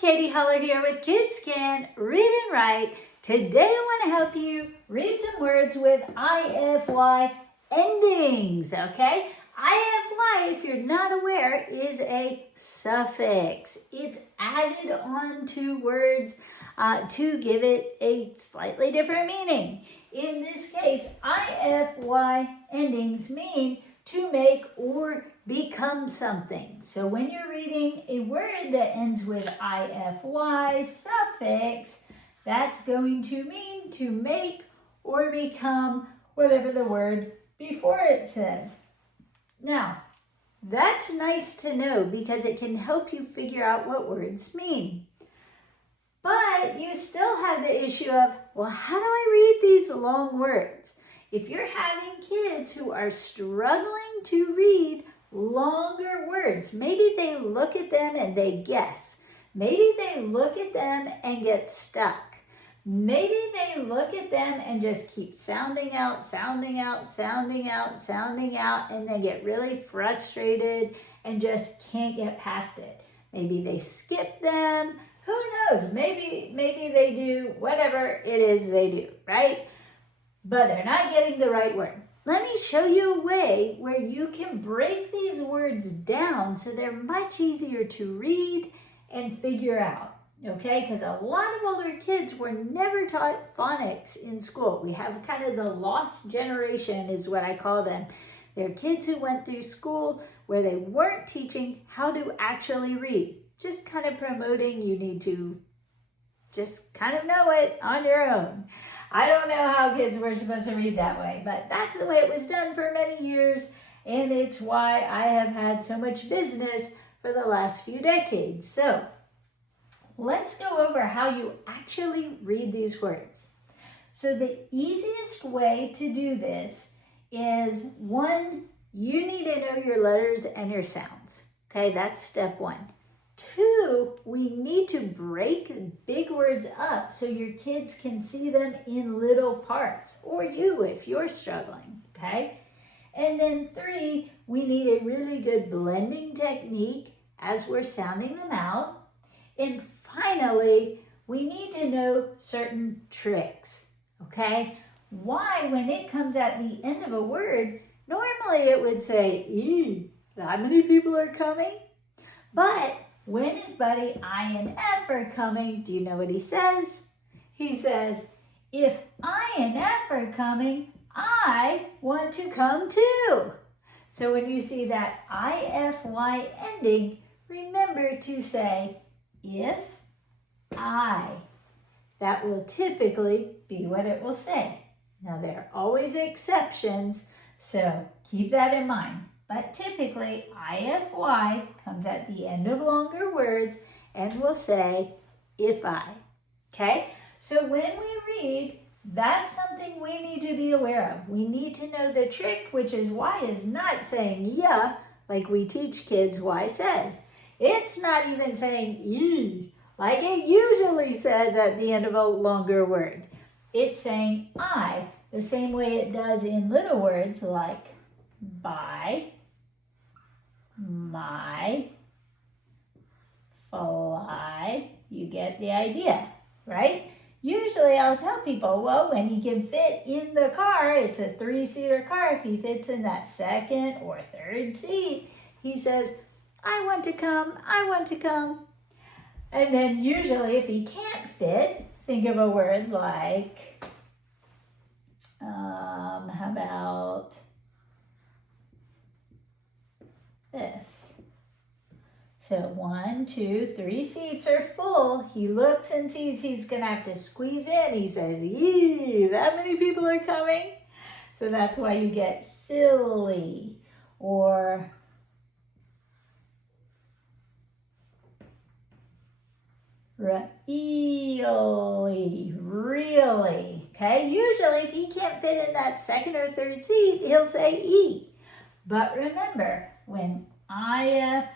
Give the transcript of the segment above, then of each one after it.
Katy Huller here with Kids Can Read and Write. Today I want to help you read some words with IFY endings, okay? IFY, if you're not aware, is a suffix. It's added on to words to give it a slightly different meaning. In this case, IFY endings mean to make or become something. So when you're reading a word that ends with IFY suffix, that's going to mean to make or become whatever the word before it says. Now, that's nice to know because it can help you figure out what words mean. But you still have the issue of, well, how do I read these long words? If you're having kids who are struggling to read longer words, maybe they look at them and they guess. Maybe they look at them and get stuck. Maybe they look at them and just keep sounding out, and they get really frustrated and just can't get past it. Maybe they skip them. Who knows? Maybe they do whatever it is they do, right? But they're not getting the right word. Let me show you a way where you can break these words down so they're much easier to read and figure out, okay? Because a lot of older kids were never taught phonics in school. We have kind of the lost generation is what I call them. They're kids who went through school where they weren't teaching how to actually read. Just kind of promoting you need to just kind of know it on your own. I don't know how kids were supposed to read that way, but that's the way it was done for many years, and it's why I have had so much business for the last few decades. So let's go over how you actually read these words. So the easiest way to do this is, one, you need to know your letters and your sounds. Okay, that's step one. Two, we need to break big words up so your kids can see them in little parts, or you if you're struggling, okay? And then three, we need a really good blending technique as we're sounding them out. And finally, we need to know certain tricks, okay? Why, when it comes at the end of a word, normally it would say, "Ee, that many people are coming?" But when his buddy I and F are coming, do you know what he says? He says, "If I and F are coming, I want to come too." So when you see that IFY ending, remember to say, "if I." That will typically be what it will say. Now there are always exceptions, so keep that in mind. But typically, IFY comes at the end of longer words and will say, "if I." Okay? So when we read, that's something we need to be aware of. We need to know the trick, which is Y is not saying "yeah" like we teach kids Y says. It's not even saying "e" like it usually says at the end of a longer word. It's saying "I" the same way it does in little words like by, my, fly. You get the idea, right? Usually I'll tell people, well, when he can fit in the car, it's a 3-seater car. If he fits in that second or third seat, he says, "I want to come, I want to come." And then usually if he can't fit, think of a word like, how about this? So 1, 2, 3 seats are full. He looks and sees he's gonna have to squeeze in. He says, "Eee, that many people are coming?" So that's why you get silly or really. Okay, usually if he can't fit in that second or third seat, he'll say "e." But remember, when IF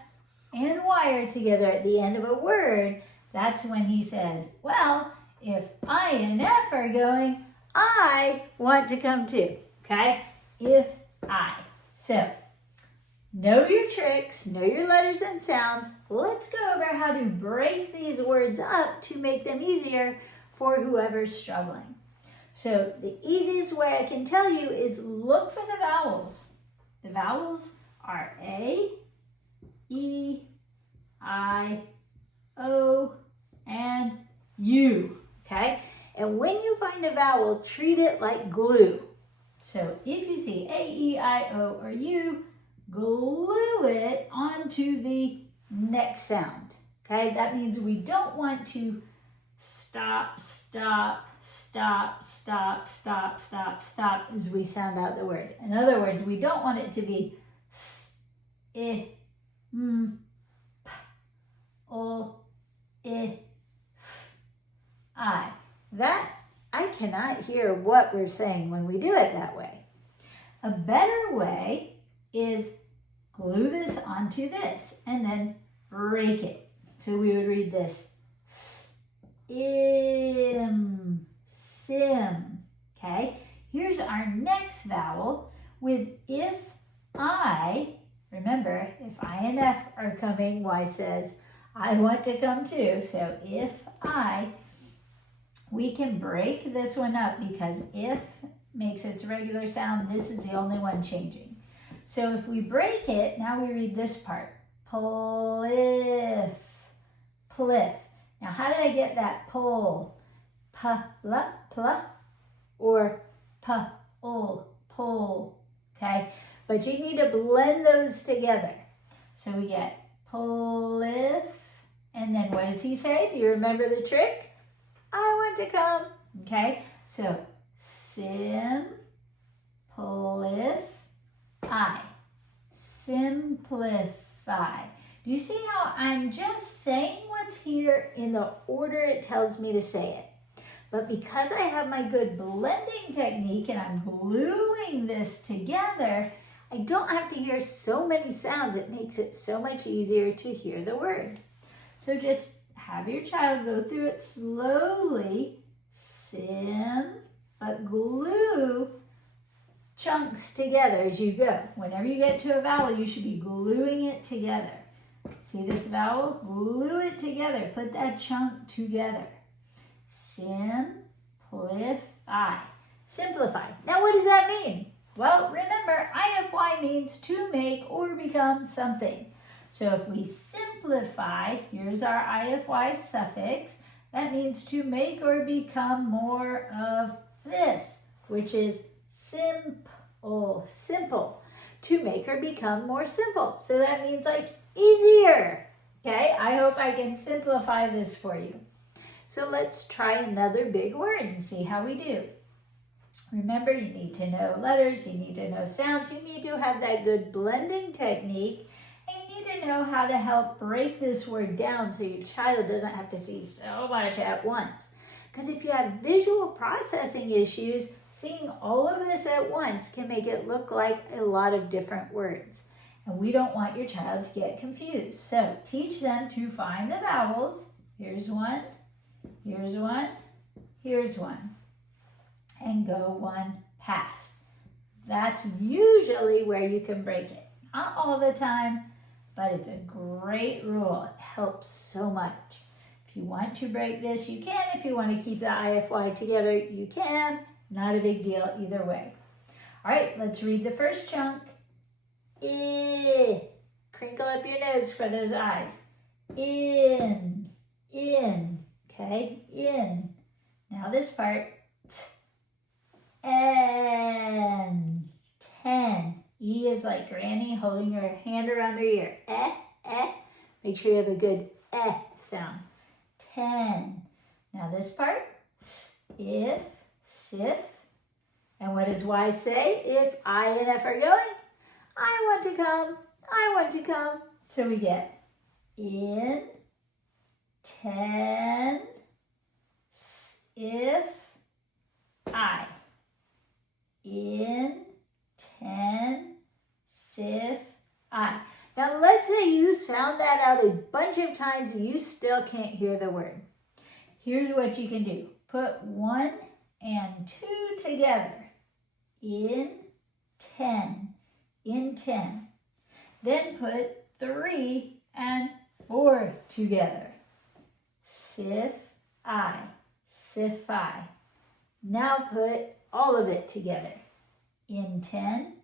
and Y are together at the end of a word, that's when he says, well, if I and F are going, I want to come too, okay? If I. So know your tricks, know your letters and sounds. Let's go over how to break these words up to make them easier for whoever's struggling. So the easiest way I can tell you is look for the vowels. The vowels are A, E, I, O, and U, okay? And when you find a vowel, treat it like glue. So if you see A, E, I, O, or U, glue it onto the next sound, okay? That means we don't want to stop, stop, stop, stop, stop, stop, stop as we sound out the word. In other words, we don't want it to be s, I, m, p, o, I, f, I. That, I cannot hear what we're saying when we do it that way. A better way is glue this onto this and then break it. So we would read this, sim, sim, okay? Here's our next vowel with if I, remember, if I and F are coming, Y says, I want to come too. So if I, we can break this one up because if makes its regular sound, this is the only one changing. So if we break it, now we read this part, pliff, pliff. Now how did I get that pull? Pla, or pull, okay? But you need to blend those together. So we get pliff, and then what does he say? Do you remember the trick? I want to come, okay? So sim, pliff, I, simplify. Do you see how I'm just saying what's here in the order it tells me to say it? But because I have my good blending technique and I'm gluing this together, I don't have to hear so many sounds. It makes it so much easier to hear the word. So just have your child go through it slowly, sim, but glue chunks together as you go. Whenever you get to a vowel, you should be gluing it together. See this vowel? Glue it together. Put that chunk together. Simplify. Simplify. Now what does that mean? Well, remember, IFY means to make or become something. So if we simplify, here's our IFY suffix, that means to make or become more of this, which is simple, simple. To make or become more simple. So that means like easier. Okay, I hope I can simplify this for you. So let's try another big word and see how we do. Remember, you need to know letters, you need to know sounds, you need to have that good blending technique, and you need to know how to help break this word down so your child doesn't have to see so much at once. Because if you have visual processing issues, seeing all of this at once can make it look like a lot of different words. And we don't want your child to get confused. So teach them to find the vowels. Here's one, here's one, here's one. And go one past. That's usually where you can break it. Not all the time, but it's a great rule. It helps so much. If you want to break this, you can. If you want to keep the IFY together, you can. Not a big deal either way. All right, let's read the first chunk. I. Crinkle up your nose for those eyes. In, okay, in. Now this part, and 10. E is like Granny holding her hand around her ear. Make sure you have a good sound. 10. Now this part, if, sif. And what does Y say? If I and F are going, I want to come, I want to come. So we get in, 10, if, I. In, 10, sif, I. Now let's say you sound that out a bunch of times and you still can't hear the word. Here's what you can do. Put 1 and 2 together. In, 10. In 10. Then put 3 and 4 together. Sif-I, sif-I. Now put all of it together. Intensify,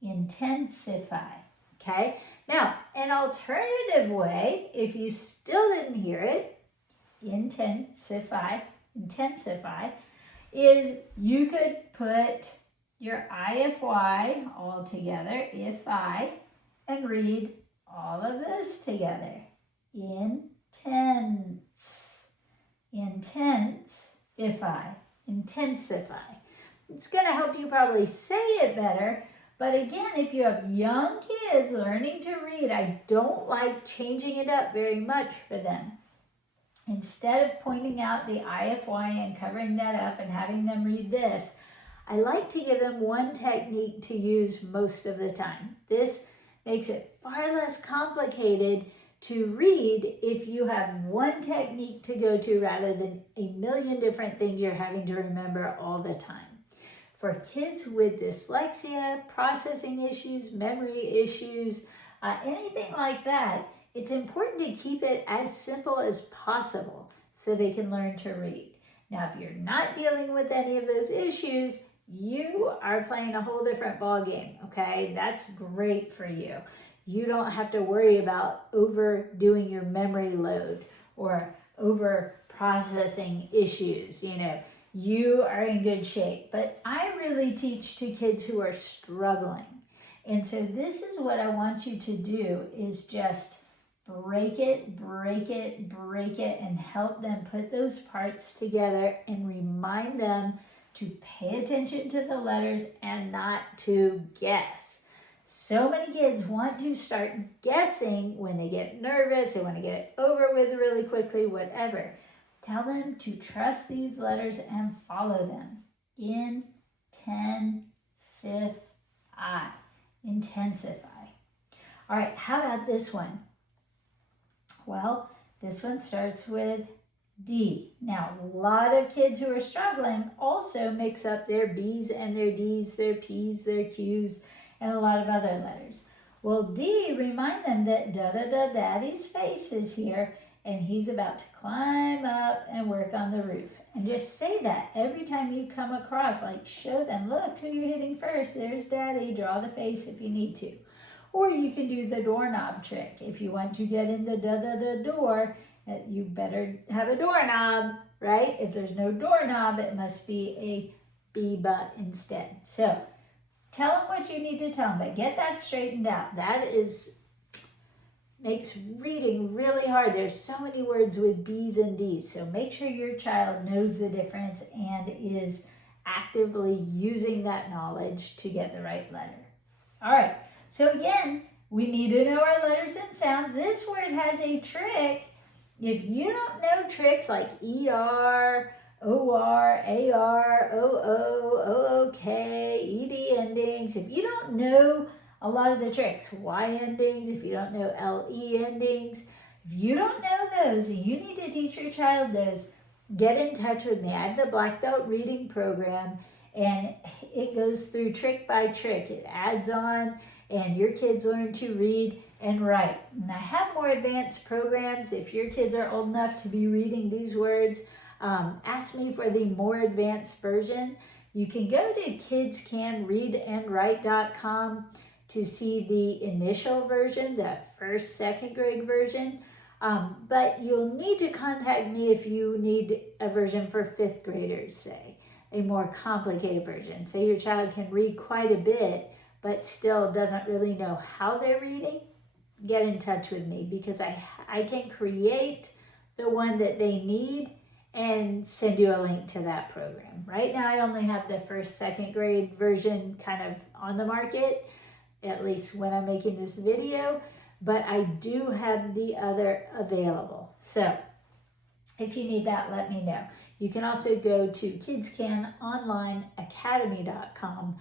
intensify. Okay? Now, an alternative way, if you still didn't hear it, intensify, is you could put your IFY all together, if I, and read all of this together. Intense, intensify, intensify. It's going to help you probably say it better. But again, if you have young kids learning to read, I don't like changing it up very much for them. Instead of pointing out the IFY and covering that up and having them read this, I like to give them one technique to use most of the time. This makes it far less complicated to read if you have one technique to go to rather than a million different things you're having to remember all the time. For kids with dyslexia, processing issues, memory issues, anything like that, it's important to keep it as simple as possible so they can learn to read. Now, if you're not dealing with any of those issues, you are playing a whole different ball game, okay? That's great for you. You don't have to worry about overdoing your memory load or over processing issues, You are in good shape. But I really teach to kids who are struggling. And so this is what I want you to do is just break it, and help them put those parts together and remind them to pay attention to the letters and not to guess. So many kids want to start guessing when they get nervous, they want to get it over with really quickly, whatever. Tell them to trust these letters and follow them. Intensify. Intensify. All right, how about this one? Well, this one starts with D. Now, a lot of kids who are struggling also mix up their B's and their D's, their P's, their Q's, and a lot of other letters. Well, D, remind them that daddy's face is here, and he's about to climb up and work on the roof. And just say that every time you come across, like show them, look who you're hitting first. There's daddy. Draw the face if you need to. Or you can do the doorknob trick. If you want to get in the door, you better have a doorknob, right? If there's no doorknob, it must be a B-but instead. So tell them what you need to tell them, but get that straightened out. That makes reading really hard. There's so many words with B's and D's, so make sure your child knows the difference and is actively using that knowledge to get the right letter. All right, so again, we need to know our letters and sounds. This word has a trick. If you don't know tricks like ER, OR, AR, OO, OOK, ED endings, if you don't know a lot of the tricks, Y endings, if you don't know LE endings, if you don't know those and you need to teach your child those, get in touch with me. I have the Black Belt Reading Program, and it goes through trick by trick. It adds on, and your kids learn to read and write. And I have more advanced programs. If your kids are old enough to be reading these words, ask me for the more advanced version. You can go to kidscanreadandwrite.com to see the initial version, the first, second grade version. But you'll need to contact me if you need a version for fifth graders, say, a more complicated version. Say your child can read quite a bit, but still doesn't really know how they're reading. Get in touch with me because I can create the one that they need and send you a link to that program. Right now, I only have the first, second grade version kind of on the market, at least when I'm making this video, but I do have the other available. So if you need that, let me know. You can also go to kidscanonlineacademy.com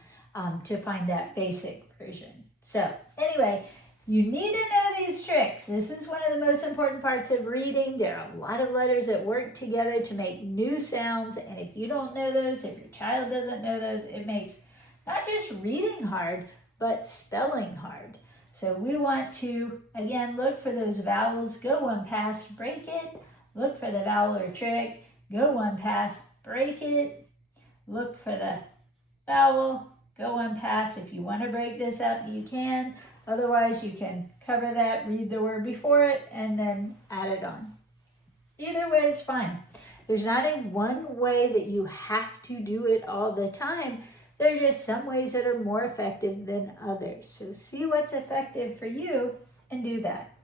to find that basic version. So anyway, you need to know these tricks. This is one of the most important parts of reading. There are a lot of letters that work together to make new sounds, and if you don't know those, if your child doesn't know those, it makes not just reading hard, but spelling hard. So we want to, again, look for those vowels, go one past, break it. Look for the vowel or trick, go one past, break it. Look for the vowel, go one past. If you want to break this up, you can. Otherwise, you can cover that, read the word before it, and then add it on. Either way is fine. There's not a one way that you have to do it all the time. There are just some ways that are more effective than others. So see what's effective for you and do that.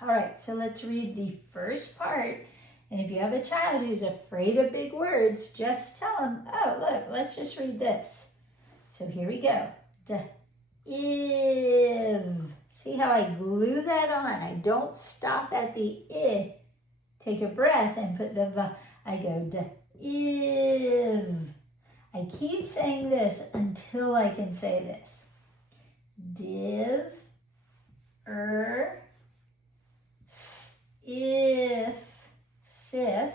All right, so let's read the first part. And if you have a child who's afraid of big words, just tell them, oh, look, let's just read this. So here we go. If. See how I glue that on? I don't stop at the I. Take a breath and put the V. I go if. I keep saying this until I can say this. Div, if, sif.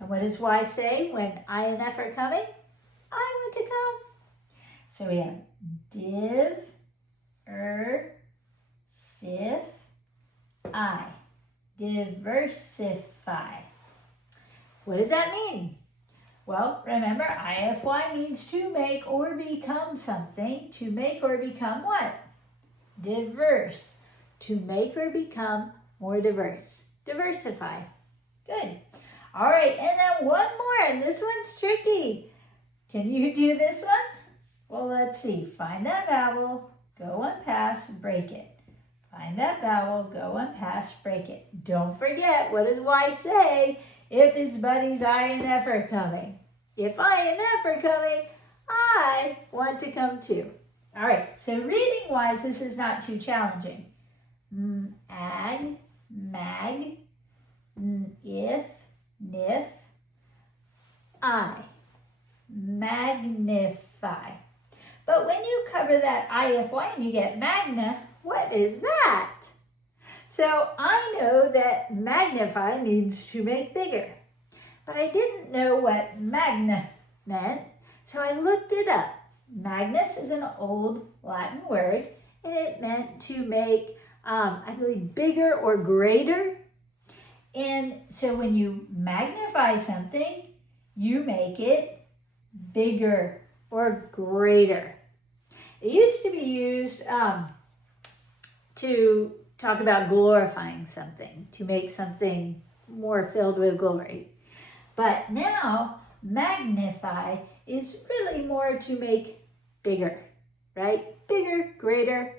And what does Y say when I and F are coming? I want to come. So we have div, sif, I. Diversify. What does that mean? Well, remember, IFY means to make or become something. To make or become what? Diverse. To make or become more diverse. Diversify. Good. All right, and then one more, and this one's tricky. Can you do this one? Well, let's see. Find that vowel, go one past, break it. Find that vowel, go one past, break it. Don't forget, what does Y say? If his buddies I and F are coming. If I and F are coming, I want to come too. All right, so reading-wise, this is not too challenging. Ag, mag, if, nif, I. Magnify. But when you cover that IFY and you get magna, what is that? So I know that magnify means to make bigger, but I didn't know what magna meant, so I looked it up. Magnus is an old Latin word, and it meant to make, I believe, bigger or greater. And so when you magnify something, you make it bigger or greater. It used to be used to talk about glorifying something, to make something more filled with glory. But now, magnify is really more to make bigger, right? Bigger, greater,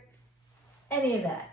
any of that.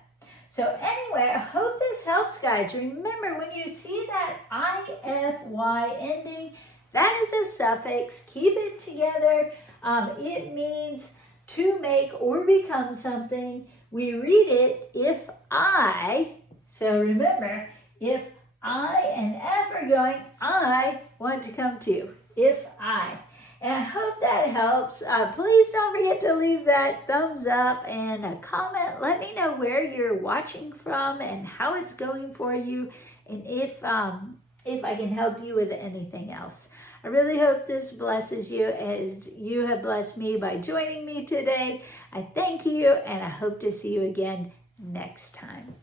So anyway, I hope this helps, guys. Remember, when you see that IFY ending, that is a suffix. Keep it together. It means to make or become something. We read it if I. So remember, if I and F are going, I want to come too. If I. And I hope that helps. Please don't forget to leave that thumbs up and a comment. Let me know where you're watching from and how it's going for you, and if I can help you with anything else. I really hope this blesses you, as you have blessed me by joining me today. I thank you, and I hope to see you again next time.